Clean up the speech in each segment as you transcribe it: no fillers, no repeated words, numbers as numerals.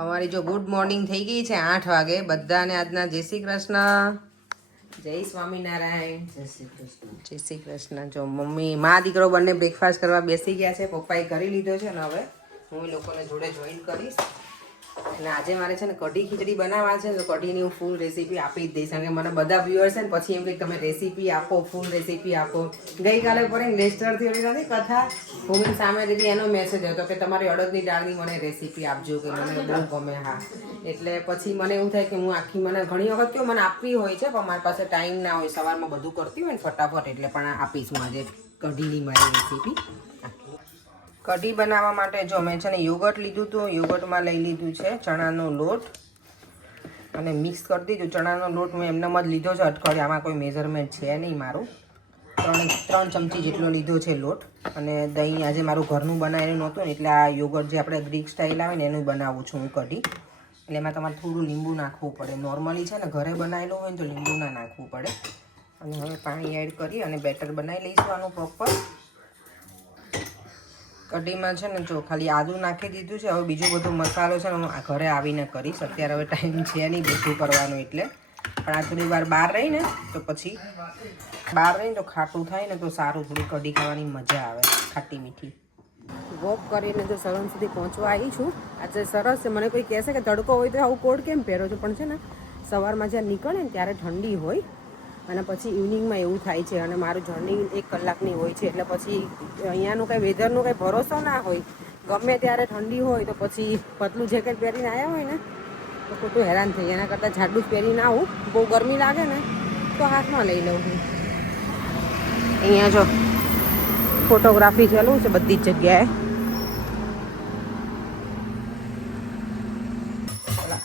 અમારી જો good morning થઈ ગઈ છે 8 વાગે. બધાને આજના જય શ્રી કૃષ્ણ, જય સ્વામિનારાયણ. જય શ્રી કૃષ્ણ. જો મમ્મી માં દીકરો બંને બ્રેકફાસ્ટ કરવા બેસી ગયા છે. પપ્પાએ કરી લીધો છે ને હવે હું લોકોને જોડે જોઈન કરીશ. અને આજે મારે છે ને કઢી ખીચડી બનાવવા છે, તો કઢીની હું ફૂલ રેસીપી આપી જ દઈશ. કારણ કે મને બધા વ્યુઅર્સ છે ને પછી એમ કે તમે રેસીપી આપો, ફૂલ રેસીપી આપો. ગઈકાલે પર લેસ્ટરથી ઓલી નથી કથા ભૂમિની સામે દીધી, એનો મેસેજ હતો કે તમારી અડદની દાળની મને રેસીપી આપજો, કે મને બહુ ગમે. હા, એટલે પછી મને એવું થાય કે હું આખી, મને ઘણી વખત કેવું મને આપવી હોય છે પણ મારી પાસે ટાઈમ ના હોય, સવારમાં બધું કરતી હોય ને ફટાફટ, એટલે પણ આપીશ હું આજે કઢીની મારી રેસીપી. કઢી બનાવવા માટે જો મેં છે ને યોગર્ટ લીધું હતું. યોગર્ટમાં લઈ લીધું છે ચણાનો લોટ અને મિક્સ કરી દીધું. ચણાનો લોટ મેં એમનેમ જ લીધો છે અઠવાડિયે, આમાં કોઈ મેઝરમેન્ટ છે નહીં મારું. 3 ચમચી જેટલો લીધો છે લોટ. અને દહીં આજે મારું ઘરનું બનાવેલું નહોતું ને, એટલે આ યોગર્ટ જે આપણે ગ્રીક સ્ટાઇલ આવે ને એનું બનાવું છું હું કઢી. એટલે એમાં તમારે થોડું લીંબુ નાખવું પડે. નોર્મલી છે ને ઘરે બનાવેલું હોય ને તો લીંબુ ના નાખવું પડે. અને હવે પાણી એડ કરી અને બેટર બનાવી લઈશું આનું પ્રોપર. કઢીમાં છે ને જો ખાલી આદું નાખી દીધું છે. હવે બીજું બધું મસાલો છે ને હું ઘરે આવીને કરીશ. અત્યારે હવે ટાઈમ છે નહીં બધું કરવાનું, એટલે. પણ આ થોડી વાર બહાર રહીને તો પછી બહાર રહીને તો ખાટું થાય ને તો સારું, થોડી કઢી ખાવાની મજા આવે, ખાટી મીઠી. વોક કરીને જો સલૂન સુધી પહોંચવા આવી છું. આજે સરસ છે. મને કોઈ કહેશે કે તડકો હોય તો આવું કોટ કેમ પહેરો છો, પણ છે ને સવારમાં જ્યાં નીકળે ને ત્યારે ઠંડી હોય અને પછી ઇવનિંગમાં એવું થાય છે. અને મારું જર્ની 1 કલાકની હોય છે, એટલે પછી અહીંયાનું કંઈ વેધરનું કંઈ ભરોસો ના હોય. ગમે ત્યારે ઠંડી હોય તો પછી પતલું જેકેટ પહેરીને આવ્યા હોય ને તો ખોટું હેરાન થઈ. એના કરતાં જાડું જ પહેરીને આવું. બહુ ગરમી લાગે ને તો હાથમાં લઈ લઉં છું. અહીંયા જો ફોટોગ્રાફી ચાલુ છે બધી જ જગ્યાએ.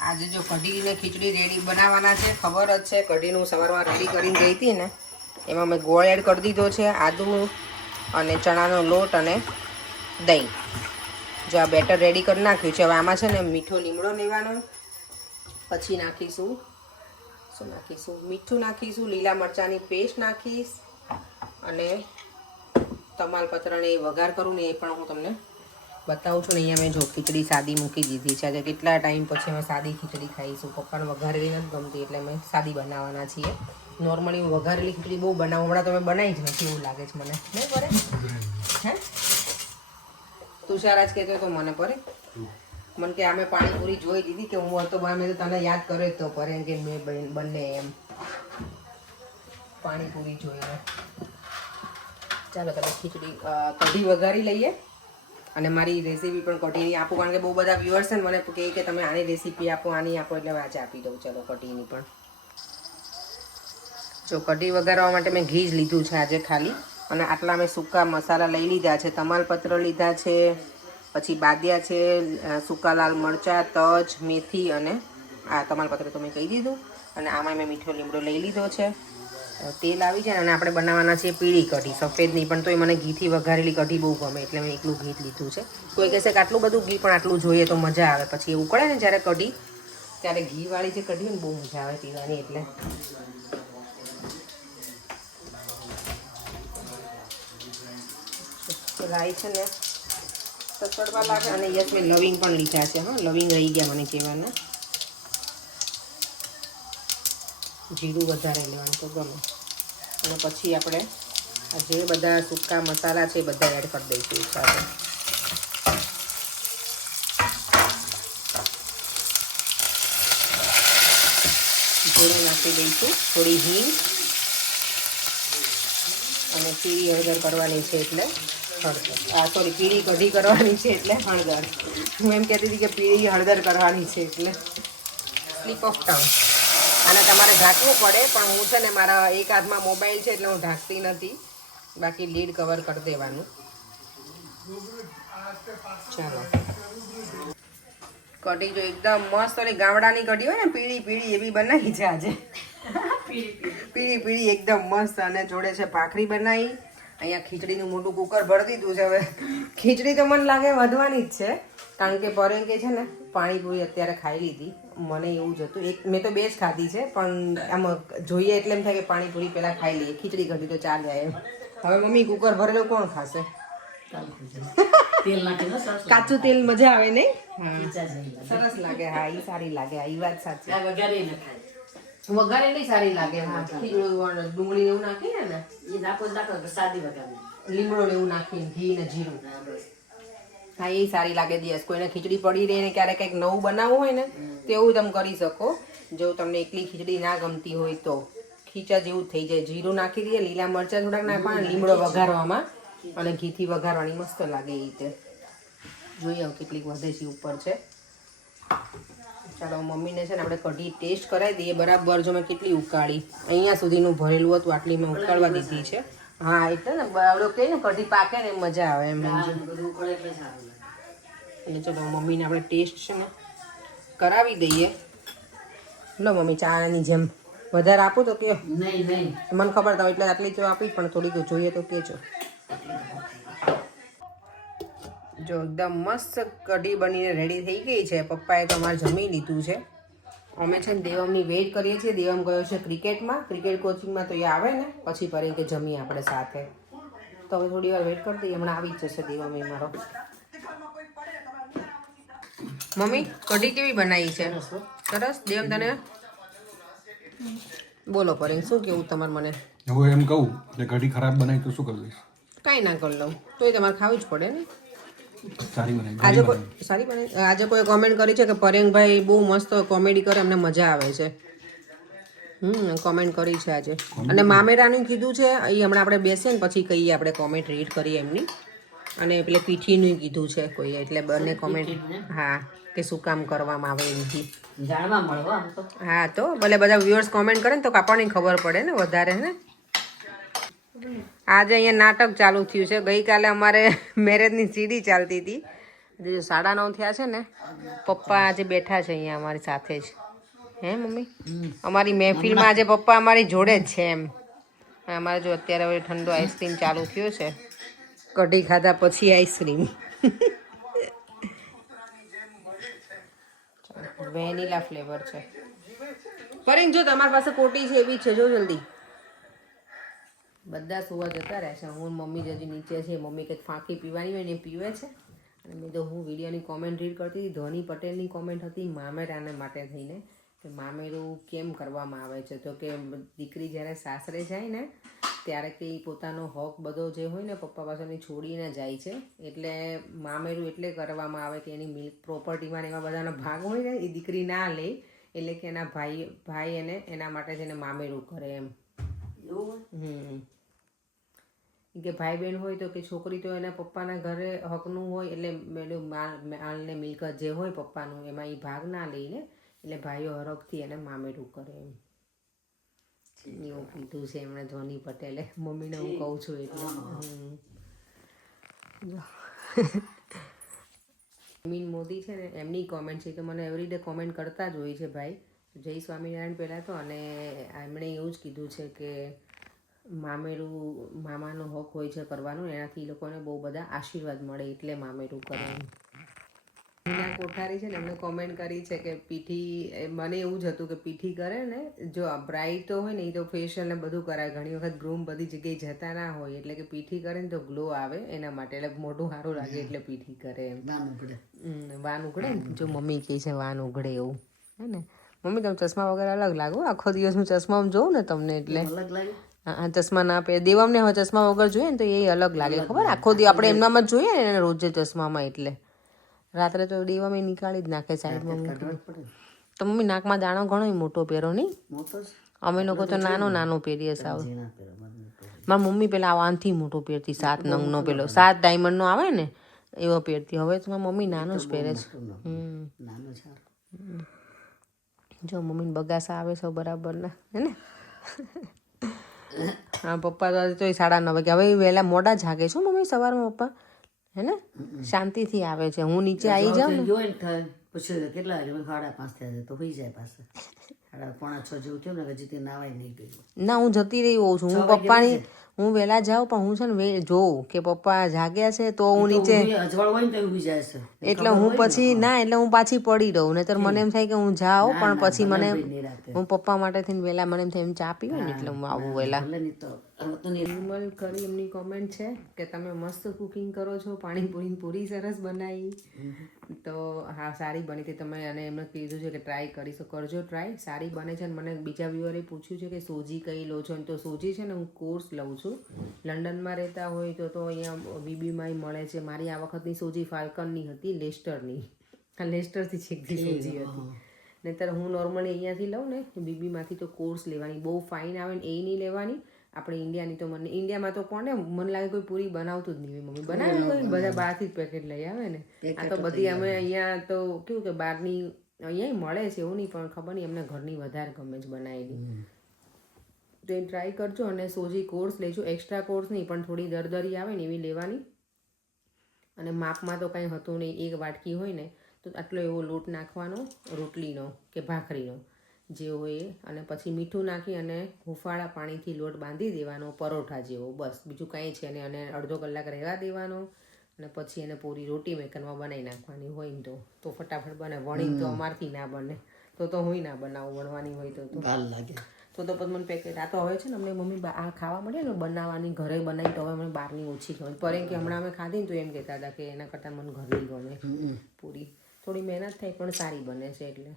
આજે જો કઢી ને ખીચડી રેડી બનાવવાના છે. ખબર જ છે કઢીનું સવારમાં રેડી કરીને ગઈ હતી ને, એમાં મેં ગોળ એડ કરી દીધો છે, આદું અને ચણાનો લોટ અને દહીં. જો આ બેટર રેડી કરી નાખ્યું છે. હવે આમાં છે ને મીઠો લીમડો લેવાનો, પછી નાખીશું શું નાખીશું, મીઠું નાખીશું, લીલા મરચાંની પેસ્ટ નાખીશ અને તમાલપત્રને વઘાર કરું ને એ પણ હું તમને બતાવું છું. ને અહીંયા મેં જો ખીચડી સાદી મૂકી દીધી છે. આજે કેટલા ટાઈમ પછી અમે સાદી ખીચડી ખાઈશું. પપ્પાને વઘારેલી નથી ગમતી એટલે અમે સાદી બનાવવાના છીએ. નોર્મલી હું વઘારેલી ખીચડી બહુ બનાવું. હમણાં તમે બનાવી જ નથી એવું લાગે છે મને, નહીં પડે? હે તુષાર જ કહેતો તો મને પડે, મને કે અમે પાણીપુરી જોઈ દીધી કે હું હતો મેં તો તને યાદ કર્યો તો પડે કે મેં બંને એમ પાણીપુરી જોઈને. ચાલો તમે ખીચડી કઢી વઘારી લઈએ અને મારી રેસીપી પણ કઢીની આપું. કારણ કે બહુ બધા વ્યુઅર્સ છે ને મને કહે કે તમે આની રેસીપી આપો, આની આપો, એટલે આજે આપી દઉં. ચલો કઢીની પણ. જો કઢી વઘારવા માટે મેં ઘી જ લીધું છે આજે ખાલી. અને આટલા મેં સૂકા મસાલા લઈ લીધા છે. તમાલપત્ર લીધા છે, પછી બાદિયા છે, સૂકા લાલ મરચાં, તજ, મેથી અને આ તમાલપત્ર તો મેં કહી દીધું. અને આમાં મેં મીઠો લીમડો લઈ લીધો છે. તેલ આવી જાય અને આપણે બનાવવાના છીએ પીળી કઢી, સફેદ નહીં. પણ તોય મને ઘીથી વઘારેલી કઢી બહુ ગમે એટલે મેં એટલું ઘી લીધું છે. કોઈ કહેશે કે આટલું બધું ઘી, પણ આટલું જોઈએ તો મજા આવે. પછી એ ઉકળે ને જ્યારે કઢી, ત્યારે ઘીવાળી જે કઢી હોય ને બહુ મજા આવે પીવાની. એટલે રાઈ છે ને સચડવા લાગે. અને યસ મેં લવિંગ પણ લીધા છે. હા, લવિંગ રહી ગયા મને કહેવાના. જીરું વધારે લેવાનું તો ગમે. અને પછી આપણે આ જે બધા સૂકા મસાલા છે એ બધા એડ કરી દઈશું સાથે. જીરું નાખી દઈશું, થોડી હિંગ અને પીળી હળદર કરવાની છે એટલે હળદર. પીળી કઢી કરવાની છે એટલે હળદર. હું એમ કહેતી હતી કે પીળી હળદર કરવાની છે એટલે સ્લીપ ઓફ ટંગ. અને તમારે ઢાંકવું પડે, પણ હું છે ને મારા એક હાથમાં મોબાઈલ છે એટલે હું ઢાંકતી નથી. બાકી લીડ કવર કરી દેવાનું. ચાલો કઢી જો એકદમ મસ્ત ઓલી ગામડાની કઢી હોય ને પીળી પીળી એવી બનાવી છે આજે. પીળી પીળી એકદમ મસ્ત. અને જોડે છે ભાખરી બનાવી. અહીંયા ખીચડીનું મોટું કુકર ભરી દીધું છે. હવે ખીચડી તો મને લાગે વધવાની જ છે, કારણ કે પરેંગે છે ને પાણીપુરી અત્યારે ખાઈ લીધી. મને એવું જ હતું. મેં તો 2 જ ખાધી છે, પણ આમ જોઈએ એટલે એમ થાય કે પાણીપુરી પહેલાં ખાઈ લઈએ, ખીચડી કઢી તો ચાલે એમ. હવે મમ્મી કુકર ભરેલું કોણ ખાશે? તેલ નાખીને સરસ કાચું તેલ મજા આવે નહીં? હા ખીચા જેવી લાગે. સરસ લાગે. હા ઈ સારી લાગે. આ ઈ વાત સાચી. આ વઘારે ન ખાય. વઘારેલી સારી લાગે. હા ખીચડું ડુંગળી એવું નાખીને ને એ નાખો કે સાદી વઘારી. લીમડો ને એવું નાખીને ઘી ને જીરું. હા, બસ. હા એ સારી લાગે. દિવસ કોઈને ખીચડી પડી રહે ને ક્યારે કંઈક નવું બનાવવું હોય ને તો એવું તમે કરી શકો. જો તમને એકલી ખીચડી ના ગમતી હોય તો ખીચા જેવું જ થઈ જાય. જીરું નાખી દઈએ, લીલા મરચાં થોડાક નાખવાના, લીમડો વઘારવામાં અને ઘીથી વઘારવાની મસ્ત લાગે એ રીતે. જોઈએ હવે કેટલીક વધે છે ઉપર છે. ચાલો મમ્મીને છે ને આપણે કઢી ટેસ્ટ કરાવી દઈએ બરાબર. જો મેં કેટલી ઉકાળી, અહીંયા સુધીનું ભરેલું હતું આટલી મેં ઉકાળવા દીધી છે. હા એટલે ને આવડો કહે ને કઢી પાકે ને મજા આવે એમ. દાળ ને બધું ઉકળે એટલે સારું લાગે. એટલે ચલો મમ્મીને આપણે ટેસ્ટ છે ને કરાવી દઈએ. લો મમ્મી ચાની જેમ વધારે આપું તો કયો? નહીં નહીં મને ખબર તો એટલે આટલી જો આપી પણ થોડીક જોઈએ તો કહેજો. જો એકદમ મસ્ત કઢી બનીને રેડી થઈ ગઈ છે. પપ્પાએ તો અમારે જમી લીધું છે. અમે છે ને દેવમની વેઇટ કરીએ છીએ. દેવમ ગયો છે ક્રિકેટમાં, ક્રિકેટ કોચિંગમાં. તો એ આવે ને પછી ફરી કે જમીએ આપણે સાથે. તો હવે થોડી વાર વેઇટ કરી દઈએ. હમણાં આવી જ જશે દેવમ એ મારો. મમ્મી કઢી કેવી બનાવી છે? સરસ. દેવમ તને બોલો પરેશ શું કેવું તમારે? મને હું એમ કહું કે કઢી ખરાબ બનાવી તો શું કરી દઈશ? કાંઈ ના કરી લઉં તોય તમારે ખાવી જ પડે ને. સારી બનાવી. આજે કોઈ સારી બને. આજે કોઈ કોમેન્ટ કરી છે કે પરેંગભાઈ બહુ મસ્ત કોમેડી કરે, અમને મજા આવે છે. કોમેન્ટ કરી છે આજે. અને મામેરાનું કીધું છે એ હમણાં આપણે બેસીએ ને પછી કહીએ, આપણે કોમેન્ટ રીડ કરીએ એમની. અને પેલે પીઠીનું કીધું છે કોઈએ, એટલે બંને કોમેન્ટ. હા કે શું કામ કરવામાં આવે એમથી જાણવા મળો આમ તો. હા તો ભલે બધા વ્યુઅર્સ કોમેન્ટ કરે ને તો આપણને ખબર પડે ને વધારે ને. આજે અહીંયા નાટક ચાલુ થયું છે. ગઈકાલે અમારે મેરેજની સીડી ચાલતી હતી. જે 9:30 થયા છે ને, પપ્પા આજે બેઠા છે અહીંયા અમારી સાથે જ. હે મમ્મી? અમારી મહેફિલમાં આજે પપ્પા અમારી જોડે જ છે એમ. અમારે જો અત્યારે હવે ઠંડો આઈસ્ક્રીમ ચાલુ થયો છે. કઢી ખાધા પછી આઈસ્ક્રીમ. વેનીલા ફ્લેવર છે. પરેંગ જો તમારી પાસે કોટી છે એવી છે, જો જલ્દી. બધા સુવા જતા રહેશે. હું મમ્મી જ હજી નીચે છે. મમ્મી કંઈક ફાંકી પીવાની હોય ને એ પીવે છે. અને મેં તો હું વિડીયોની કોમેન્ટ રીડ કરતી હતી. ધોની પટેલની કોમેન્ટ હતી મામેરાને માટે થઈને કે મામેરું કેમ કરવામાં આવે છે. તો કે દીકરી જ્યારે સાસરે જાય ને ત્યારે કે પોતાનો હક બધો જે હોય ને પપ્પા પાસેની છોડીને જાય છે. એટલે મામેરું એટલે કરવામાં આવે કે એની મિલ્ક પ્રોપર્ટીમાં એવા બધાનો ભાગ હોય ને એ દીકરી ના લે. એટલે કે એના ભાઈ એને એના માટે થઈને મામેરું કરે એમ. એવું કે ભાઈ બહેન હોય તો કે છોકરી તો એના પપ્પાના ઘરે હકનું હોય. એટલે મેળું માલને મિલકત જે હોય પપ્પાનું એમાં એ ભાગ ના લઈને એટલે ભાઈઓ હરખથી એને મામેરું કરે એમ. એવું કીધું છે એમણે ધોની પટેલે. મમ્મીને હું કહું છું એટલે. અમીન મોદી છે ને એમની કોમેન્ટ છે કે મને એવરીડે કોમેન્ટ કરતા જ હોય છે ભાઈ. જય સ્વામિનારાયણ પહેલાં તો. અને એમણે એવું જ કીધું છે કે મામેરું મામાનો હક હોય છે કરવાનું. એનાથી એ લોકોને બહુ બધા આશીર્વાદ મળે એટલે મામેરું કરે એમ. મીના કોઠારી છે ને એમને કોમેન્ટ કરી છે કે પીઠી, મને એવું જ હતું કે પીઠી કરે ને, જો બ્રાઇડ તો હોય ને એ તો ફેશિયલ ને બધું કરાય. ઘણી વખત ગ્રૂમ બધી જગ્યાએ જતા ના હોય એટલે કે પીઠી કરે ને તો ગ્લો આવે એના માટે. એટલે મોઢું સારું લાગે એટલે પીઠી કરે એમ. વાન ઉઘડે ને. જો મમ્મી કહે છે વાન ઉઘડે એવું હે ને. મમ્મી તમે ચશ્મા વગર અલગ લાગો. આખો દિવસ હું ચશ્મામાં જોઉં ને તમને એટલે. અલગ લાગે. હા ચશ્મા ના પહેરે. દેવમને હવે ચશ્મા વગર જોઈએ ને તો એ અલગ લાગે. ખબર આખો દિવસ આપણે એમનામાં જ જોઈએ ને રોજે ચશ્મામાં. એટલે રાત્રે તો દેવામાં નીકાળી જ નાખે સાઈડમાં મૂકી. તો મમ્મી નાકમાં દાણો ઘણો મોટો પહેરો નહીં? અમે લોકો તો નાનો પહેરીએ સાવ. મારી મમ્મી પેલા આવાનથી મોટો પહેરતી. 7 નંગનો પેલો 7 ડાયમંડનો આવે ને એવો પહેરતી. હવે તો મારી મમ્મી નાનો જ પહેરે છે. જો મમ્મીને બગાસા આવે છે બરાબર ના હે ને. હા પપ્પા તો 9:30 વાગે. હવે વહેલા મોડા જાગે છો મમ્મી સવારમાં પપ્પા હે ને. શાંતિથી આવે છે. હું નીચે આવી જાઉં ને પછી કેટલા વાગે? 5:30 થયા તો હોઈ જાય પાછા. 5:30 જેવું થયું ને હજી તે નાવાય નહીં ગયું. ના હું જતી રહી હોઉં છું. હું વહેલા જાઉં પણ હું છે ને જોઉં કે પપ્પા જાગ્યા છે તો હું નીચે અજવાળ હોય ને તો ઊભી જાય છે એટલે હું પછી ના એટલે હું પાછી પડી રહું નહીતર મને એમ થાય કે હું જાઉં પણ પછી મને હું પપ્પા માટે થઈને વહેલા મને એમ થાય એમ ચા પીવું ને એટલે હું આવું વહેલા ભલે નહીં તો નિર્મલ કરી એમની કોમેન્ટ છે કે તમે મસ્ત કુકિંગ કરો છો પાણીપુરી પૂરી સરસ બનાવી તો હા સારી બની હતી તમે અને એમને કીધું છે કે ટ્રાય કરીશો કરજો ટ્રાય સારી બને છે અને મને બીજા વ્યુઅરે પૂછ્યું છે કે સોજી કઈ લો છો તો સોજી છે ને હું કોર્સ લઉં છું લંડનમાં રહેતા હોય તો અહીંયા બીબીમાંય મળે છે મારી આ વખતની સોજી ફાલ્કનની હતી લેસ્ટરની આ લેસ્ટરથી છેકથી સોજી હતી નહીંતર હું નોર્મલી અહીંયાથી લઉં ને બીબીમાંથી તો કોર્સ લેવાની બહુ ફાઇન આવે ને એ નહીં લેવાની આપણે ઇન્ડિયાની તો મને ઇન્ડિયામાં તો કોને મને લાગે કોઈ પૂરી બનાવતું જ નહીં મમ્મી બનાવી હોય ને બધા બહારથી જ પેકેટ લઈ આવે ને આ તો બધી અમે અહીંયા તો કેવું કે બહારની અહીંયા મળે છે એવું નહીં પણ ખબર નહીં એમને ઘરની વધારે ગમે છે બનાવેલી તો એ ટ્રાય કરજો અને સોજી કોર્સ લેજો એક્સ્ટ્રા કોર્સ નહીં પણ થોડી દરદરી આવે ને એવી લેવાની અને માપમાં તો કંઈ હતું નહીં એક વાટકી હોય ને તો આટલો એવો લોટ નાખવાનો રોટલીનો કે ભાખરીનો જે હોય અને પછી મીઠું નાખી અને હુંફાળા પાણીથી લોટ બાંધી દેવાનો પરોઠા જેવો બસ બીજું કાંઈ છે ને અને અડધો કલાક રહેવા દેવાનો અને પછી એને પૂરી રોટી મેકરમાં બનાવી નાખવાની હોય ને તો ફટાફટ બને વણી તો અમારથી ના બને તો હું ના બનાવું વણવાની હોય તો ભાલ લાગે તો પછી મને પેકેટ આ તો હવે છે ને અમને મમ્મી આ ખાવા મળે ને બનાવવાની ઘરે બનાવી તો હવે મને બહારની ઓછી ખબર પર કે હમણાં અમે ખાધી ને તો એમ કહેતા હતા કે એના કરતાં મને ઘરની ગમે પૂરી થોડી મહેનત થાય પણ સારી બને છે એટલે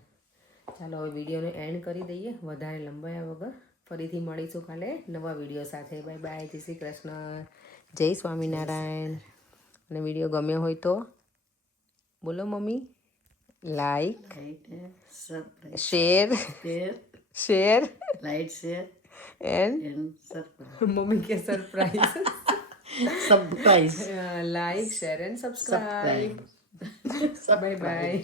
ચાલો હવે વિડીયોને એન્ડ કરી દઈએ વધારે લંબાયા વગર ફરીથી મળીશું કાલે નવા વિડીયો સાથે બાય બાય જય શ્રી કૃષ્ણ જય સ્વામિનારાયણ અને વિડીયો ગમ્યો હોય તો બોલો mummy like share like share and surprise mummy કે surprise surprise like share and subscribe bye by